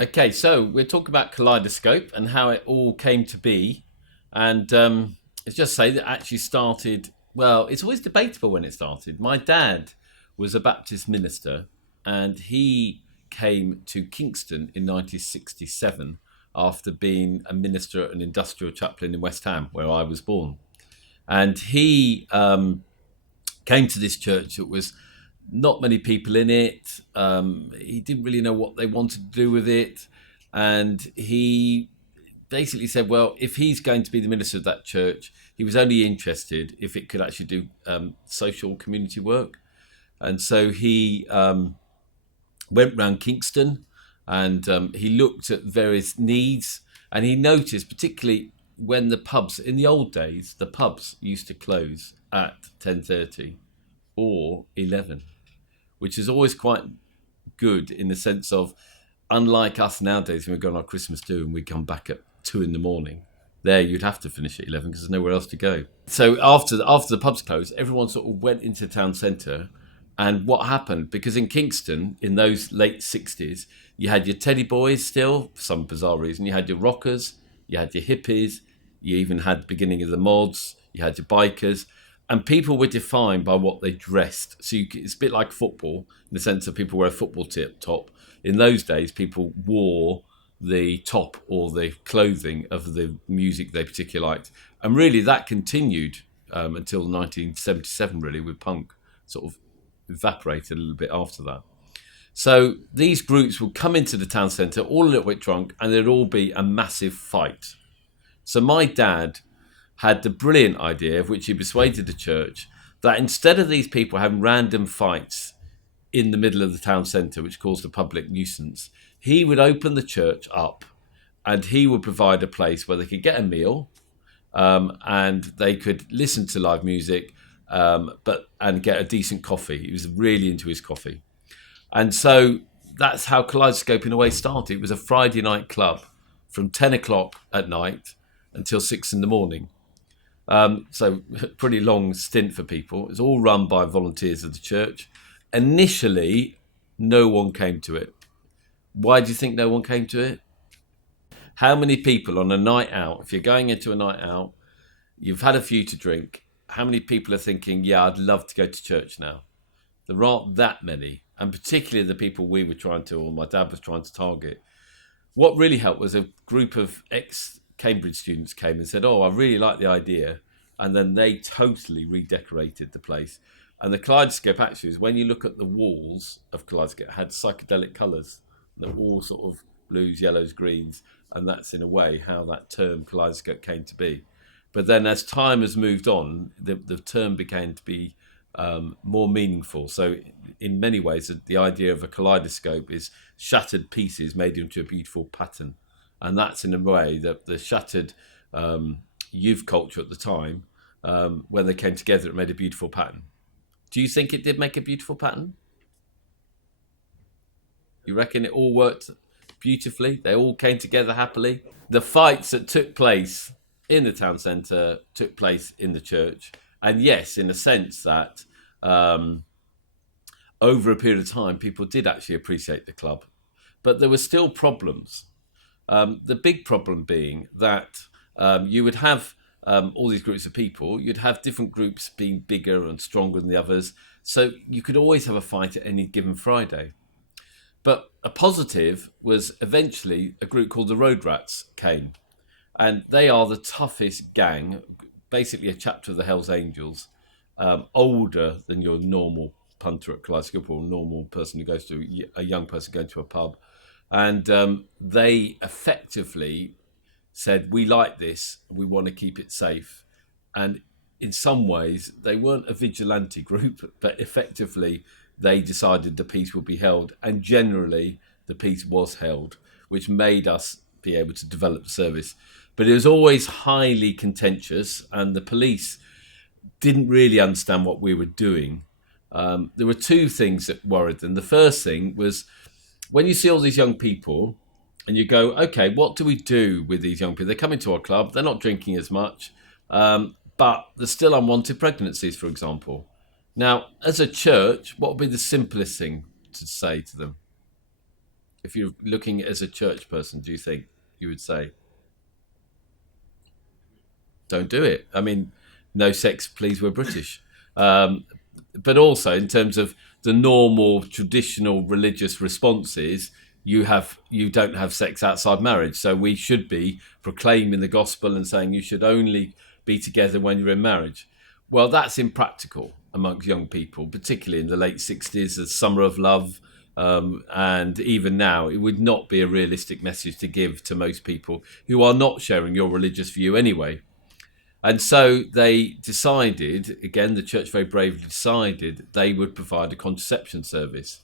Okay, so we're talking about Kaleidoscope and how it all came to be. And let's just say that actually started, well, it's always debatable when it started. My dad was a Baptist minister and he came to Kingston in 1967 after being a minister at an industrial chaplain in West Ham, where I was born. And he came to this church that was not many people in it. He didn't really know what they wanted to do with it. And he basically said, well, if he's going to be the minister of that church, he was only interested if it could actually do social community work. And so he went round Kingston and he looked at various needs, and he noticed, particularly when the pubs, in the old days, the pubs used to close at 10:30 or 11, which is always quite good in the sense of, unlike us nowadays when we go on our Christmas do and we come back at 2 in the morning, there you'd have to finish at 11 because there's nowhere else to go. So after the pubs closed, everyone sort of went into the town centre. And what happened, because in Kingston in those late 60s, you had your teddy boys still, for some bizarre reason, you had your rockers, you had your hippies, you even had the beginning of the mods, you had your bikers, and people were defined by what they dressed. So it's a bit like football in the sense that people wear a football top. In those days, people wore the top or the clothing of the music they particularly liked. And really that continued until 1977, really, with punk sort of evaporated a little bit after that. So these groups would come into the town centre all a little bit drunk, and there'd all be a massive fight. So my dad had the brilliant idea, of which he persuaded the church, that instead of these people having random fights in the middle of the town centre, which caused a public nuisance, he would open the church up and he would provide a place where they could get a meal and they could listen to live music and get a decent coffee. He was really into his coffee. And so that's how Kaleidoscope in a way started. It was a Friday night club from 10 o'clock at night until 6 in the morning. So pretty long stint for people. It was all run by volunteers of the church. Initially, no one came to it. Why do you think no one came to it? How many people on a night out, if you're going into a night out, you've had a few to drink, how many people are thinking, yeah, I'd love to go to church now? There aren't that many, and particularly the people we were trying to, or my dad was trying to target. What really helped was a group of ex-Cambridge students came and said, oh, I really like the idea. And then they totally redecorated the place. And the Kaleidoscope actually is, when you look at the walls of Kaleidoscope, it had psychedelic colours. They're all sort of blues, yellows, greens. And that's in a way how that term Kaleidoscope came to be. But then as time has moved on, the term became to be more meaningful. So in many ways, the idea of a kaleidoscope is shattered pieces made into a beautiful pattern. And that's in a way that the shattered youth culture at the time, when they came together, it made a beautiful pattern. Do you think it did make a beautiful pattern? You reckon it all worked beautifully? They all came together happily? The fights that took place in the town centre took place in the church. And yes, in a sense that over a period of time, people did actually appreciate the club. But there were still problems. The big problem being that you would have all these groups of people. You'd have different groups being bigger and stronger than the others. So you could always have a fight at any given Friday. But a positive was eventually a group called the Road Rats came. And they are the toughest gang, basically a chapter of the Hells Angels, older than your normal punter at Kaleidoscope or a normal person who goes to a young person going to a pub. And they effectively said, we like this, we want to keep it safe. And in some ways, they weren't a vigilante group, but effectively they decided the peace would be held. And generally, the peace was held, which made us be able to develop the service. But it was always highly contentious, and the police didn't really understand what we were doing. There were two things that worried them. The first thing was, when you see all these young people and you go, okay, what do we do with these young people? They come into our club, they're not drinking as much, but there's still unwanted pregnancies, for example. Now, as a church, what would be the simplest thing to say to them? If you're looking as a church person, do you think you would say, don't do it? I mean, no sex, please, we're British. Um, but also in terms of the normal traditional religious responses, you don't have sex outside marriage. So we should be proclaiming the gospel and saying you should only be together when you're in marriage. Well, that's impractical amongst young people, particularly in the late 60s, the summer of love. And even now, it would not be a realistic message to give to most people who are not sharing your religious view anyway. And so they decided, again, the church very bravely decided they would provide a contraception service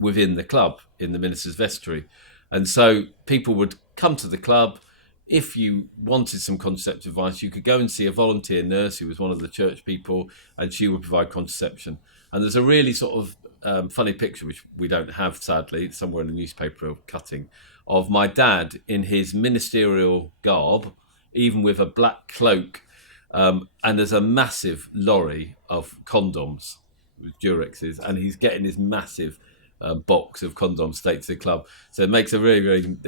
within the club in the minister's vestry. And so people would come to the club. If you wanted some contraceptive advice, you could go and see a volunteer nurse who was one of the church people, and she would provide contraception. And there's a really sort of funny picture, which we don't have, sadly, it's somewhere in the newspaper cutting, of my dad in his ministerial garb, even with a black cloak, and there's a massive lorry of condoms with Durexes, and he's getting this massive box of condoms straight to the club. So it makes a very, very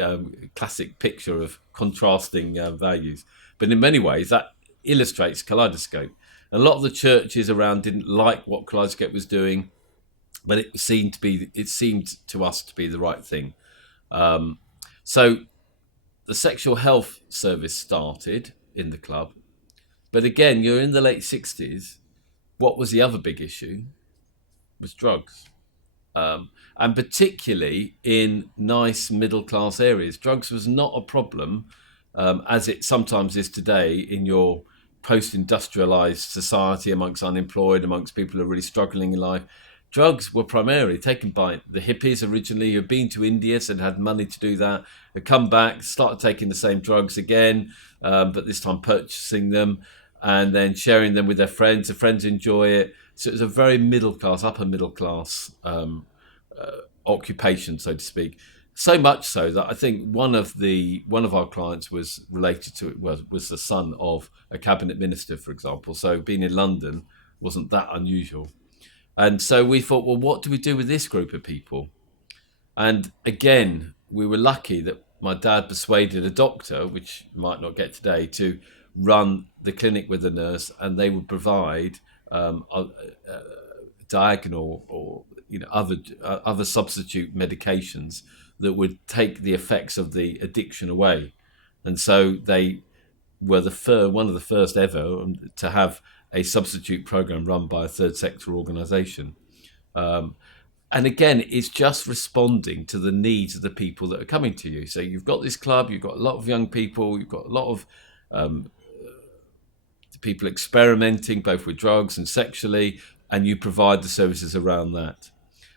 classic picture of contrasting values. But in many ways, that illustrates Kaleidoscope. A lot of the churches around didn't like what Kaleidoscope was doing, but it seemed to us to be the right thing. So the sexual health service started in the club. But again, you're in the late 60s. What was the other big issue? Was drugs. And particularly in nice middle class areas. Drugs was not a problem, as it sometimes is today in your post-industrialized society, amongst unemployed, amongst people who are really struggling in life. Drugs were primarily taken by the hippies originally, who had been to India and had money to do that. They come back, started taking the same drugs again, but this time purchasing them and then sharing them with their friends. The friends enjoy it. So it was a very middle class, upper middle class occupation, so to speak. So much so that I think one of our clients was related to it, was the son of a cabinet minister, for example. So being in London wasn't that unusual. And so we thought, well, what do we do with this group of people? And again, we were lucky that my dad persuaded a doctor, which might not get today, to run the clinic with a nurse, and they would provide diagonal or other substitute medications that would take the effects of the addiction away. And so they were one of the first ever to have a substitute program run by a third sector organisation. And again, it's just responding to the needs of the people that are coming to you. So you've got this club, you've got a lot of young people, you've got a lot of people experimenting both with drugs and sexually, and you provide the services around that.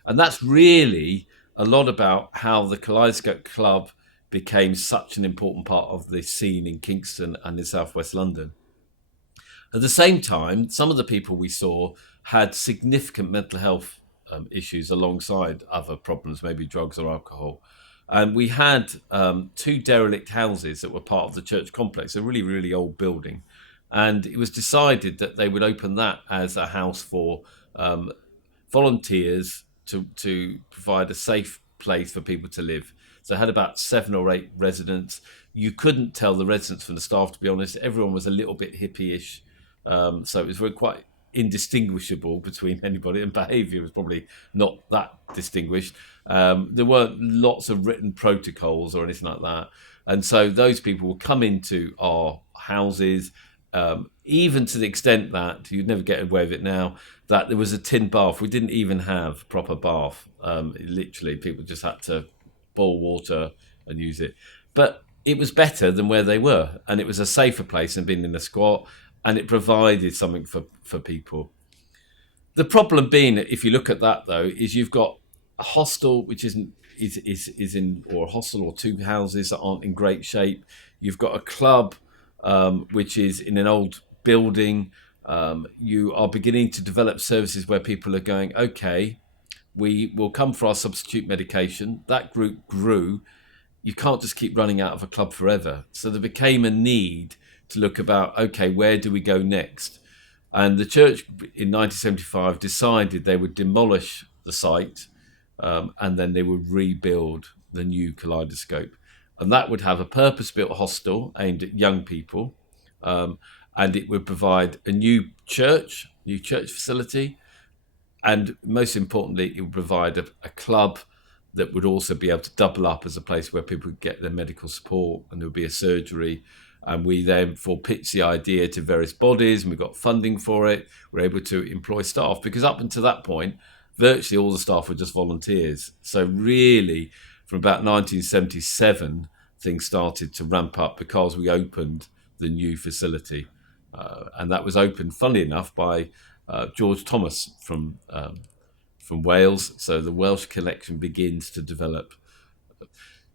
And that's really a lot about how the Kaleidoscope Club became such an important part of the scene in Kingston and in southwest London. At the same time, some of the people we saw had significant mental health issues alongside other problems, maybe drugs or alcohol. And we had 2 derelict houses that were part of the church complex, a really, really old building. And it was decided that they would open that as a house for volunteers to provide a safe place for people to live. So it had about 7 or 8 residents. You couldn't tell the residents from the staff, to be honest. Everyone was a little bit hippie-ish. So it was very quite indistinguishable between anybody, and behaviour was probably not that distinguished. There weren't lots of written protocols or anything like that. And so those people would come into our houses, even to the extent that, you'd never get away with it now, that there was a tin bath. We didn't even have proper bath. Literally, people just had to boil water and use it. But it was better than where they were, and it was a safer place than being in a squat, and it provided something for people. The problem being, if you look at that though, is you've got a hostel which is in, or a hostel or 2 houses that aren't in great shape. You've got a club which is in an old building. You are beginning to develop services where people are going, okay, we will come for our substitute medication. That group grew. You can't just keep running out of a club forever. So there became a need to look about, okay, where do we go next? And the church in 1975 decided they would demolish the site and then they would rebuild the new Kaleidoscope. And that would have a purpose-built hostel aimed at young people, and it would provide a new church facility, and most importantly, it would provide a club that would also be able to double up as a place where people could get their medical support, and there would be a surgery. And we therefore pitched the idea to various bodies, and we got funding for it. We're able to employ staff, because up until that point, virtually all the staff were just volunteers. So really, from about 1977, things started to ramp up because we opened the new facility. And that was opened, funnily enough, by George Thomas from Wales. So the Welsh collection begins to develop.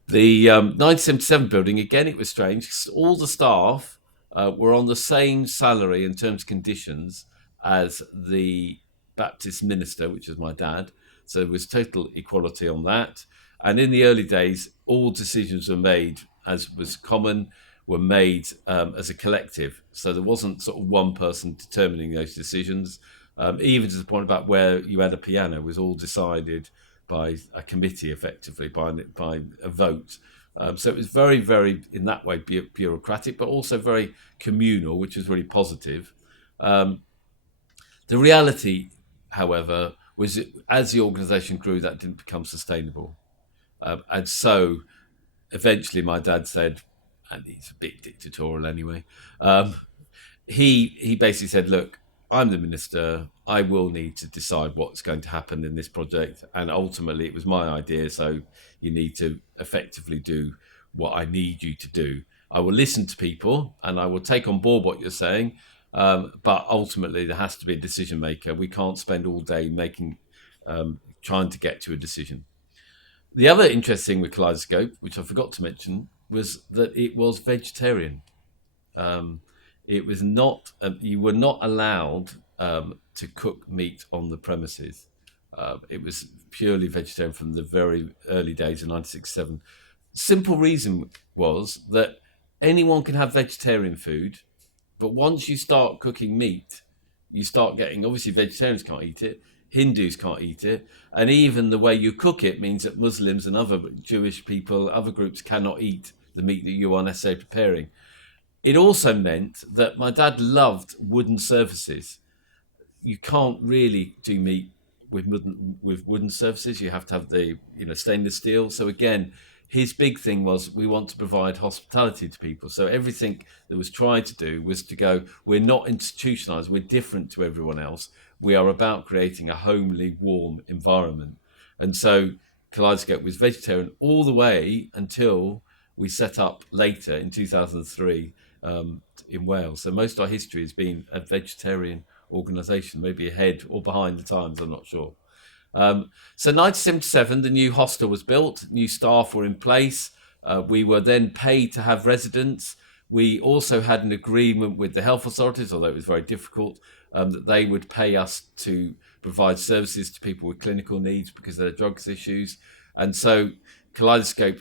The 1977 building, again, it was strange. All the staff were on the same salary in terms of conditions as the Baptist minister, which is my dad. So there was total equality on that. And in the early days, all decisions were made, as was common, were made as a collective. So there wasn't sort of one person determining those decisions. Even to the point about where you had a piano was all decided by a committee, effectively, by a vote. So it was very, very, in that way, bureaucratic, but also very communal, which was really positive. The reality, however, was that as the organisation grew, that didn't become sustainable. And so eventually my dad said, and he's a bit dictatorial anyway, he basically said, look, I'm the minister. I will need to decide what's going to happen in this project. And ultimately, it was my idea. So you need to effectively do what I need you to do. I will listen to people and I will take on board what you're saying. But ultimately, there has to be a decision maker. We can't spend all day trying to get to a decision. The other interesting thing with Kaleidoscope, which I forgot to mention, was that it was vegetarian. It was not, you were not allowed to cook meat on the premises. It was purely vegetarian from the very early days of 1967. Simple reason was that anyone can have vegetarian food, but once you start cooking meat, you start getting, obviously vegetarians can't eat it, Hindus can't eat it, and even the way you cook it means that Muslims and other Jewish people, other groups cannot eat the meat that you are necessarily preparing. It also meant that my dad loved wooden surfaces. You can't really do meat with wooden surfaces. You have to have the stainless steel. So again, his big thing was we want to provide hospitality to people. So everything that was tried to do was to go, we're not institutionalized, we're different to everyone else. We are about creating a homely, warm environment. And so Kaleidoscope was vegetarian all the way until we set up later in 2003 in Wales. So most of our history has been a vegetarian organisation, maybe ahead or behind the times, I'm not sure. So 1977, the new hostel was built, new staff were in place. We were then paid to have residents. We also had an agreement with the health authorities, although it was very difficult, that they would pay us to provide services to people with clinical needs because of their drugs issues. And so Kaleidoscope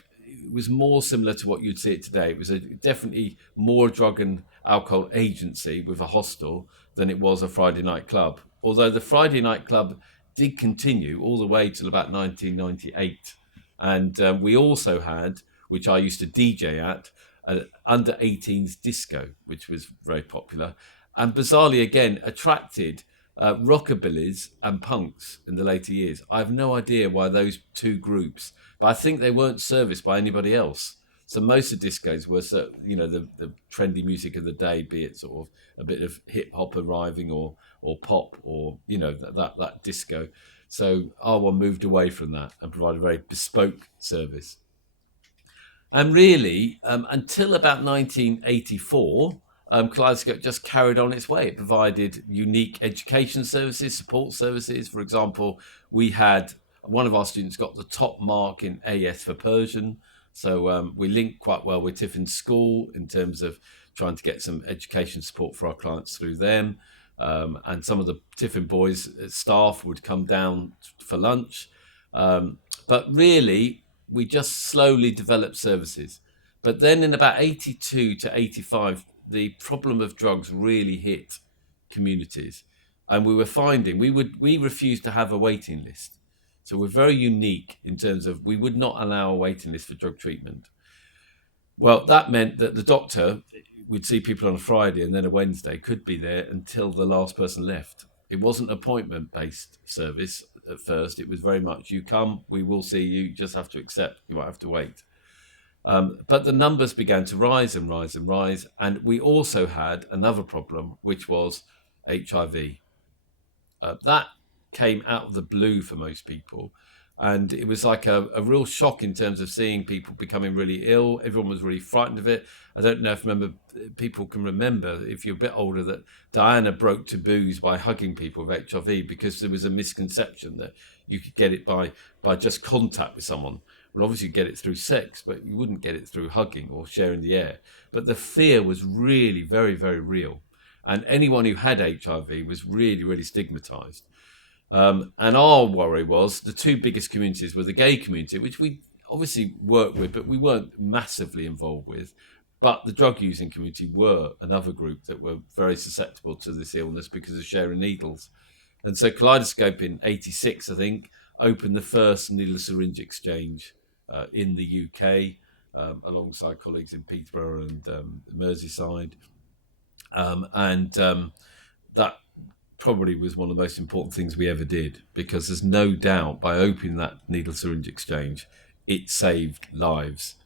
was more similar to what you'd see it today. It was definitely more drug and alcohol agency with a hostel than it was a Friday night club. Although the Friday night club did continue all the way till about 1998. And we also had, which I used to DJ at, under 18s disco, which was very popular. And bizarrely, again, attracted rockabillys and punks in the later years. I have no idea why those two groups, but I think they weren't serviced by anybody else. So most of the discos were, the trendy music of the day, be it sort of a bit of hip hop arriving or pop or, that disco. So R1 moved away from that and provided a very bespoke service. And really, until about 1984, Kaleidoscope just carried on its way. It provided unique education services, support services. For example, we had one of our students got the top mark in AS for Persian. So we linked quite well with Tiffin School in terms of trying to get some education support for our clients through them. And some of the Tiffin boys staff would come down for lunch. But really, we just slowly developed services. But then in about 82 to 85, the problem of drugs really hit communities. And we were finding, we refused to have a waiting list. So we're very unique in terms of we would not allow a waiting list for drug treatment. Well, that meant that the doctor would see people on a Friday and then a Wednesday, could be there until the last person left. It wasn't appointment-based service at first. It was very much, you come, we will see you, you just have to accept, you might have to wait. But the numbers began to rise and rise and rise. And we also had another problem, which was HIV. That came out of the blue for most people. And it was like a real shock in terms of seeing people becoming really ill. Everyone was really frightened of it. I don't know if people can remember, if you're a bit older, that Diana broke taboos by hugging people with HIV because there was a misconception that you could get it by just contact with someone. Well, obviously you get it through sex, but you wouldn't get it through hugging or sharing the air. But the fear was really very, very real. And anyone who had HIV was really, really stigmatized. And our worry was the two biggest communities were the gay community, which we obviously worked with, but we weren't massively involved with. But the drug using community were another group that were very susceptible to this illness because of sharing needles. And so Kaleidoscope in '86, I think, opened the first needle syringe exchange in the UK, alongside colleagues in Peterborough and Merseyside. That probably was one of the most important things we ever did, because there's no doubt by opening that needle syringe exchange, it saved lives.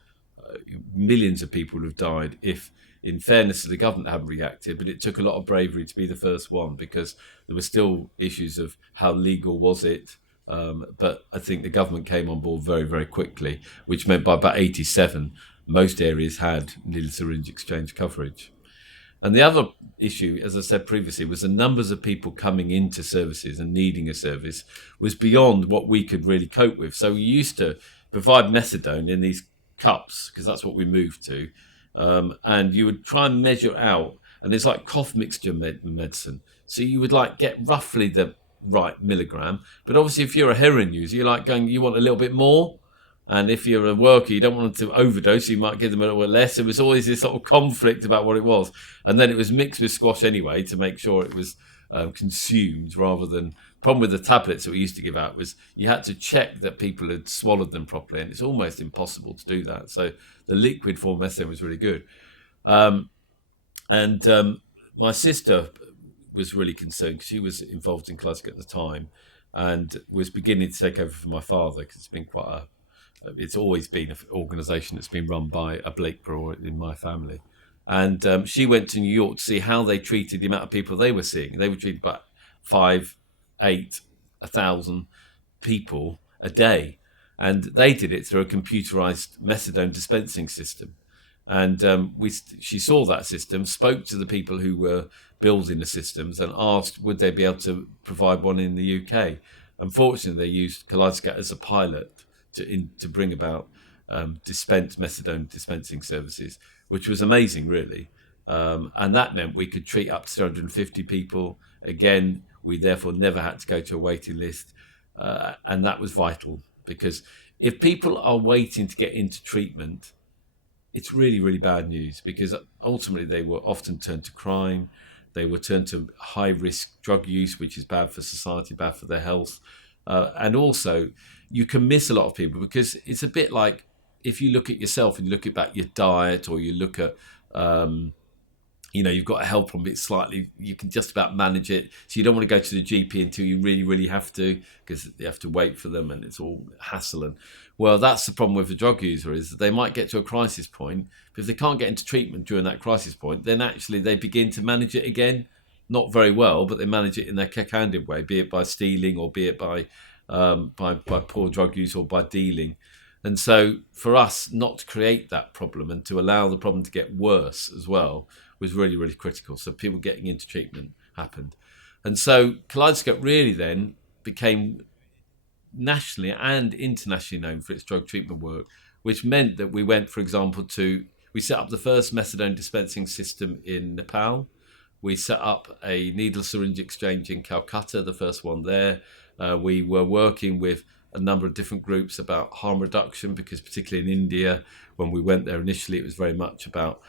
Millions of people would have died if, in fairness to the government, hadn't reacted, but it took a lot of bravery to be the first one, because there were still issues of how legal was it. But I think the government came on board very, very quickly, which meant by about '87, most areas had needle syringe exchange coverage. And the other issue, as I said previously, was the numbers of people coming into services and needing a service was beyond what we could really cope with. So we used to provide methadone in these cups, because that's what we moved to. And you would try and measure out, and it's like cough mixture medicine. So you would like get roughly the right milligram. But obviously if you're a heroin user, you're like going, you want a little bit more. And if you're a worker, you don't want them to overdose, you might give them a little bit less. It was always this sort of conflict about what it was. And then it was mixed with squash anyway to make sure it was consumed rather than... Problem with the tablets that we used to give out was you had to check that people had swallowed them properly, and it's almost impossible to do that. So the liquid form methadone was really good. My sister was really concerned because she was involved in Kaleidoscope at the time and was beginning to take over for my father, because it's been it's always been an organisation that's been run by a Blakeborough in my family. And she went to New York to see how they treated the amount of people they were seeing. They were treating about 5, 8, 1,000 people a day. And they did it through a computerised methadone dispensing system. And she saw that system, spoke to the people who were building the systems and asked would they be able to provide one in the UK. Unfortunately, they used Kaleidoscope as a pilot to bring about dispensed methadone dispensing services, which was amazing, really. And that meant we could treat up to 250 people. Again, we therefore never had to go to a waiting list. And that was vital, because if people are waiting to get into treatment, it's really, really bad news, because ultimately they will often turn to crime. They will turn to high-risk drug use, which is bad for society, bad for their health. And also, you can miss a lot of people, because it's a bit like if you look at yourself and you look about your diet, or you look at, you've got a health problem, it's slightly, you can just about manage it. So you don't want to go to the GP until you really, really have to, because you have to wait for them and it's all hassle. And well, that's the problem with the drug user, is that they might get to a crisis point, but if they can't get into treatment during that crisis point, then actually they begin to manage it again. Not very well, but they manage it in their cack-handed way, be it by stealing or be it by poor drug use or by dealing. And so for us not to create that problem and to allow the problem to get worse as well was really, really critical. So people getting into treatment happened. And so Kaleidoscope really then became nationally and internationally known for its drug treatment work, which meant that we went, for example, we set up the first methadone dispensing system in Nepal. We set up a needle syringe exchange in Calcutta, the first one there. We were working with a number of different groups about harm reduction, because particularly in India, when we went there initially, it was very much about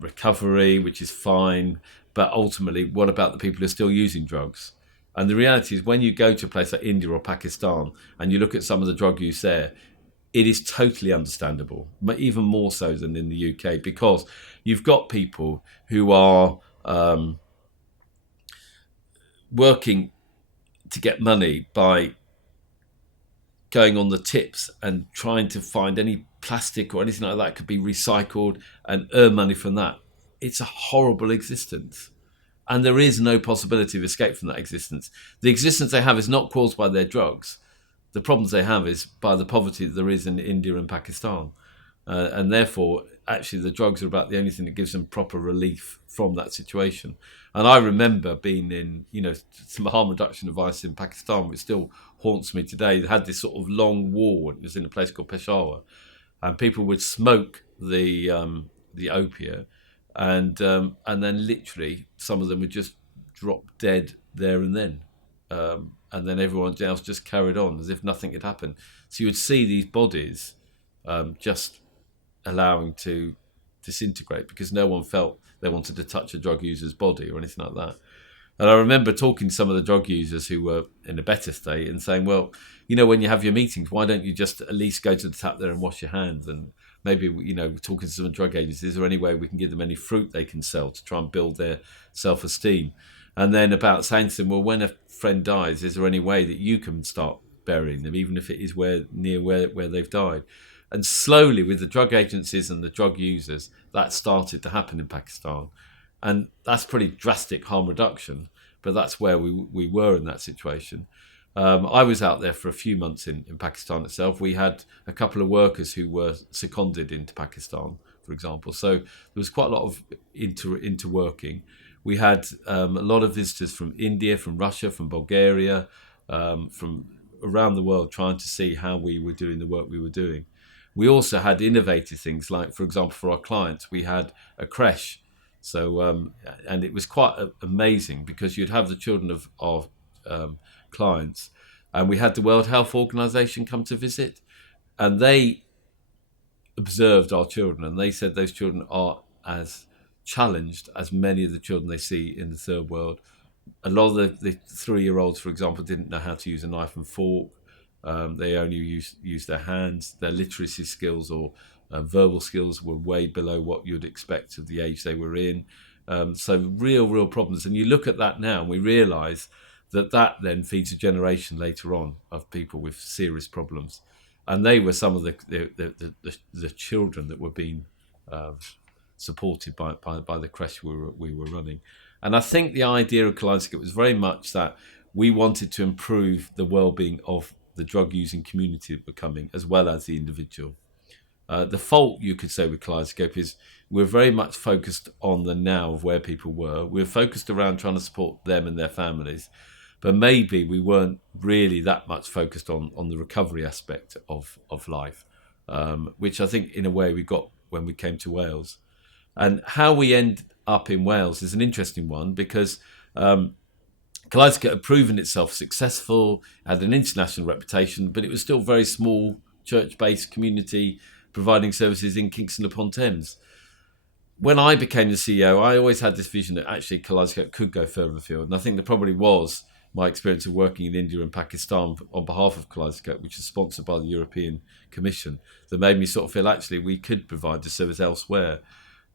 recovery, which is fine. But ultimately, what about the people who are still using drugs? And the reality is, when you go to a place like India or Pakistan and you look at some of the drug use there, it is totally understandable, but even more so than in the UK, because you've got people who are working to get money by going on the tips and trying to find any plastic or anything like that could be recycled and earn money from that. It's a horrible existence. And there is no possibility of escape from that existence. The existence they have is not caused by their drugs. The problems they have is by the poverty that there is in India and Pakistan. And therefore, actually, the drugs are about the only thing that gives them proper relief from that situation. And I remember being in, some harm reduction advice in Pakistan, which still haunts me today. They had this sort of long war. It was in a place called Peshawar, and people would smoke the opiate, and then literally some of them would just drop dead there and then. And then everyone else just carried on as if nothing had happened. So you would see these bodies just allowing to disintegrate because no one felt they wanted to touch a drug user's body or anything like that. And I remember talking to some of the drug users who were in a better state and saying, well, when you have your meetings, why don't you just at least go to the tap there and wash your hands? And maybe, talking to some drug agents, is there any way we can give them any fruit they can sell to try and build their self-esteem? And then about saying to them, well, when a friend dies, is there any way that you can start burying them, even if it is near where they've died? And slowly, with the drug agencies and the drug users, that started to happen in Pakistan. And that's pretty drastic harm reduction, but that's where we were in that situation. I was out there for a few months in Pakistan itself. We had a couple of workers who were seconded into Pakistan, for example. So there was quite a lot of interworking. We had a lot of visitors from India, from Russia, from Bulgaria, from around the world trying to see how we were doing the work we were doing. We also had innovative things like, for example, for our clients, we had a creche. So, and it was quite amazing because you'd have the children of our clients, and we had the World Health Organization come to visit, and they observed our children, and they said those children are as challenged as many of the children they see in the third world. A lot of the 3-year-olds, for example, didn't know how to use a knife and fork. They only use their hands. Their literacy skills or verbal skills were way below what you'd expect of the age they were in. So real problems. And you look at that now and we realise that then feeds a generation later on of people with serious problems. And they were some of the children that were being supported by the creche we were running. And I think the idea of Kaleidoscope was very much that we wanted to improve the well-being of the drug-using community that were coming, as well as the individual. The fault, you could say, with Kaleidoscope is we're very much focused on the now of where people were. We're focused around trying to support them and their families. But maybe we weren't really that much focused on the recovery aspect of life, which I think, in a way, we got when we came to Wales. And how we end up in Wales is an interesting one because Kaleidoscope had proven itself successful, had an international reputation, but it was still very small, church-based community providing services in Kingston upon Thames. When I became the CEO, I always had this vision that actually Kaleidoscope could go further afield. And I think there probably was my experience of working in India and Pakistan on behalf of Kaleidoscope, which is sponsored by the European Commission, that made me sort of feel actually we could provide this service elsewhere.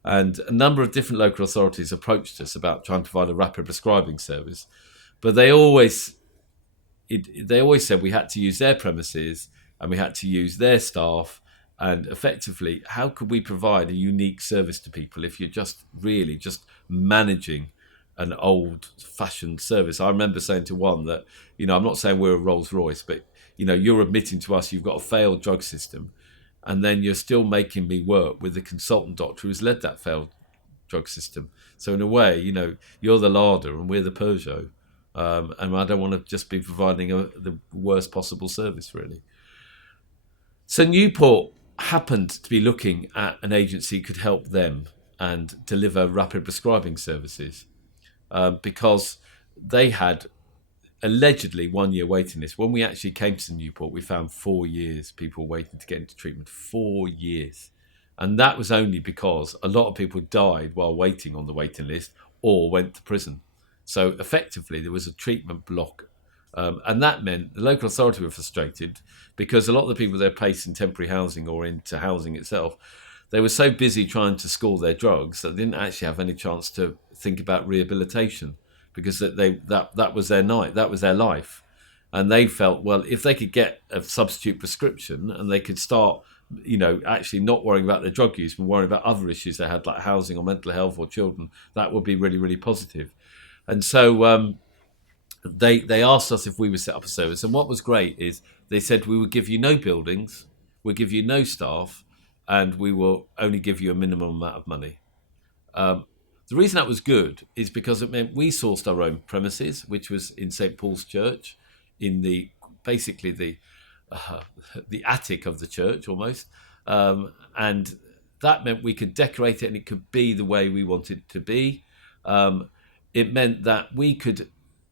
And a number of different local authorities approached us about trying to provide a rapid prescribing service. But they always said we had to use their premises and we had to use their staff. And effectively, how could we provide a unique service to people if you're just really just managing an old-fashioned service? I remember saying to one that, I'm not saying we're a Rolls Royce, but, you're admitting to us you've got a failed drug system, and then you're still making me work with the consultant doctor who's led that failed drug system. So in a way, you're the larder and we're the Peugeot. And I don't want to just be providing the worst possible service, really. So Newport happened to be looking at an agency who could help them and deliver rapid prescribing services because they had allegedly 1 year waiting list. When we actually came to Newport, we found 4 years people waiting to get into treatment. 4 years. And that was only because a lot of people died while waiting on the waiting list or went to prison. So effectively, there was a treatment block. And that meant the local authority were frustrated because a lot of the people they're placed in temporary housing or into housing itself, they were so busy trying to score their drugs that they didn't actually have any chance to think about rehabilitation, because that was their night, that was their life. And they felt, well, if they could get a substitute prescription and they could start, actually not worrying about their drug use, but worrying about other issues they had, like housing or mental health or children, that would be really, really positive. And so they asked us if we would set up a service. And what was great is they said, we would give you no buildings, we'll give you no staff, and we will only give you a minimum amount of money. The reason that was good is because it meant we sourced our own premises, which was in St. Paul's Church, in basically the attic of the church almost, and that meant we could decorate it and it could be the way we wanted it to be. It meant that we could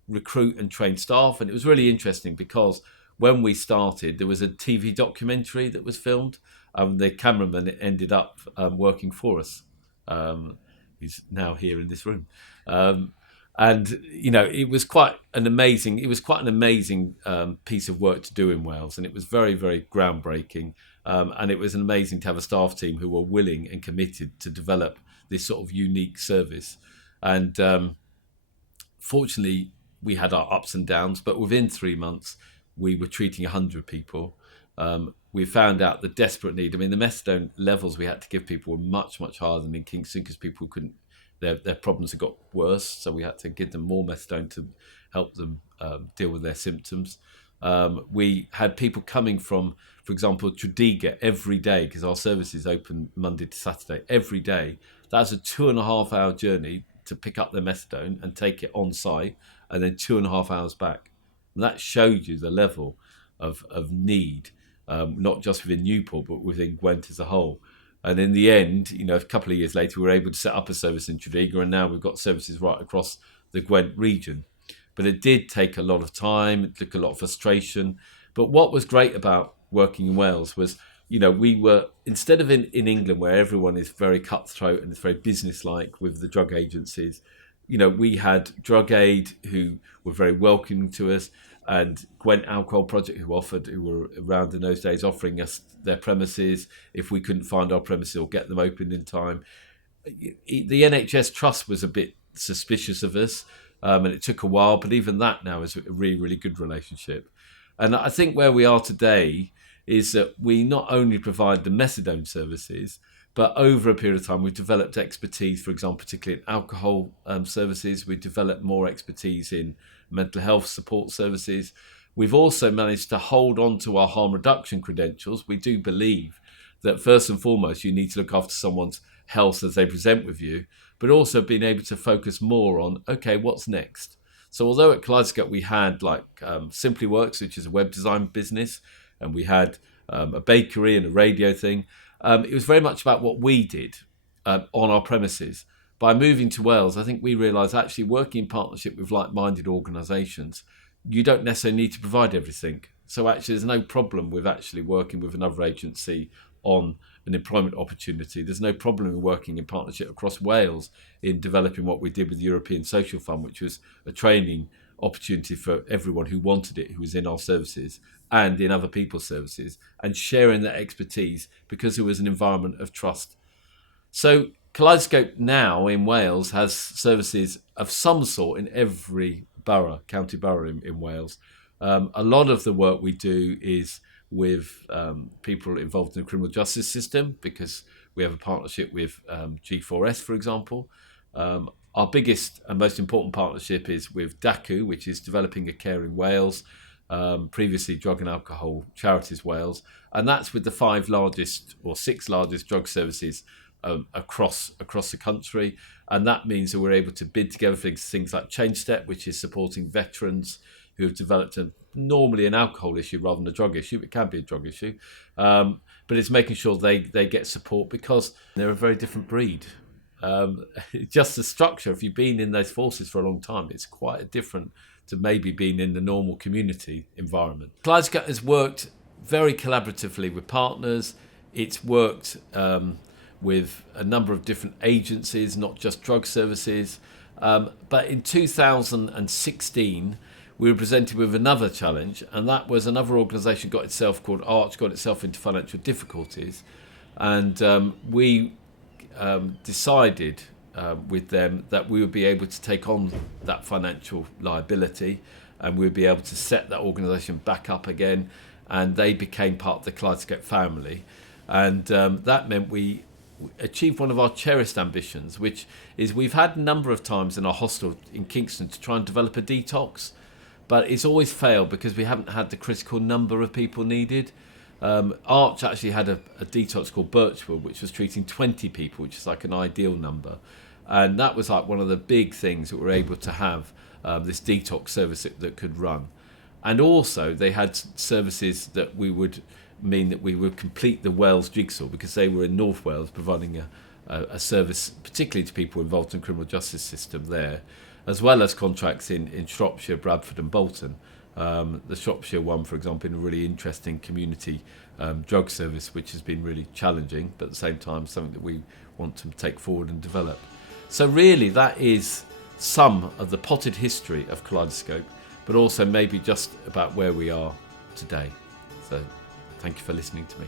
recruit and train staff, and it was really interesting because when we started, there was a TV documentary that was filmed. The cameraman ended up working for us. He's now here in this room. And it was quite an amazing piece of work to do in Wales, and it was very, very groundbreaking. And it was amazing to have a staff team who were willing and committed to develop this sort of unique service. And fortunately, we had our ups and downs, but within 3 months, we were treating 100 people. We found out the desperate need. I mean, the methadone levels we had to give people were much, much higher than in Kingston, because people couldn't. Their problems had got worse, so we had to give them more methadone to help them deal with their symptoms. We had people coming from, for example, Tredegar every day, because our service is open Monday to Saturday every day. That's a 2.5-hour journey to pick up their methadone and take it on site, and then 2.5 hours back. And that showed you the level of need, not just within Newport, but within Gwent as a whole. And in the end, a couple of years later, we were able to set up a service in Tredegar, and now we've got services right across the Gwent region. But it did take a lot of time, it took a lot of frustration. But what was great about working in Wales was, we were, instead of in England where everyone is very cutthroat and it's very businesslike with the drug agencies, we had Drug Aid who were very welcoming to us, and Gwent Alcohol Project who were around in those days, offering us their premises if we couldn't find our premises or get them opened in time. The NHS Trust was a bit suspicious of us, and it took a while, but even that now is a really, really good relationship. And I think where we are today is that we not only provide the methadone services, but over a period of time, we've developed expertise, for example, particularly in alcohol services. We've developed more expertise in mental health support services. We've also managed to hold on to our harm reduction credentials. We do believe that first and foremost, you need to look after someone's health as they present with you, but also being able to focus more on, okay, what's next? So although at Kaleidoscope we had Simply Works, which is a web design business, and we had a bakery and a radio thing, it was very much about what we did on our premises. By moving to Wales, I think we realised actually working in partnership with like-minded organisations, you don't necessarily need to provide everything. So actually there's no problem with actually working with another agency on an employment opportunity. There's no problem in working in partnership across Wales in developing what we did with the European Social Fund, which was a training opportunity for everyone who wanted it, who was in our services and in other people's services, and sharing that expertise because it was an environment of trust. So Kaleidoscope now in Wales has services of some sort in every borough, county borough in Wales. A lot of the work we do is with people involved in the criminal justice system, because we have a partnership with G4S, for example. Our biggest and most important partnership is with DACU, which is Developing a Care in Wales, previously Drug and Alcohol Charities Wales, and that's with the 5 largest or 6 largest drug services across the country. And that means that we're able to bid together things like Change Step, which is supporting veterans who have developed normally an alcohol issue rather than a drug issue. It can be a drug issue, but it's making sure they get support because they're a very different breed. Just the structure, if you've been in those forces for a long time, it's quite different to maybe being in the normal community environment. Kaleidoscope has worked very collaboratively with partners. It's worked with a number of different agencies, not just drug services. But in 2016, we were presented with another challenge, and that was another organisation got itself into financial difficulties, and we decided with them that we would be able to take on that financial liability, and we would be able to set that organisation back up again, and they became part of the Kaleidoscope family, and that meant we achieved one of our cherished ambitions, which is we've had a number of times in our hostel in Kingston to try and develop a detox, but it's always failed because we haven't had the critical number of people needed. Arch actually had a detox called Birchwood, which was treating 20 people, which is like an ideal number, and that was like one of the big things that we're able to have, this detox service that could run. And also they had services that would mean that we would complete the Wales jigsaw, because they were in North Wales providing a service particularly to people involved in the criminal justice system there, as well as contracts in Shropshire, Bradford and Bolton. The Shropshire one, for example, in a really interesting community drug service, which has been really challenging, but at the same time something that we want to take forward and develop. So really that is some of the potted history of Kaleidoscope, but also maybe just about where we are today. So thank you for listening to me.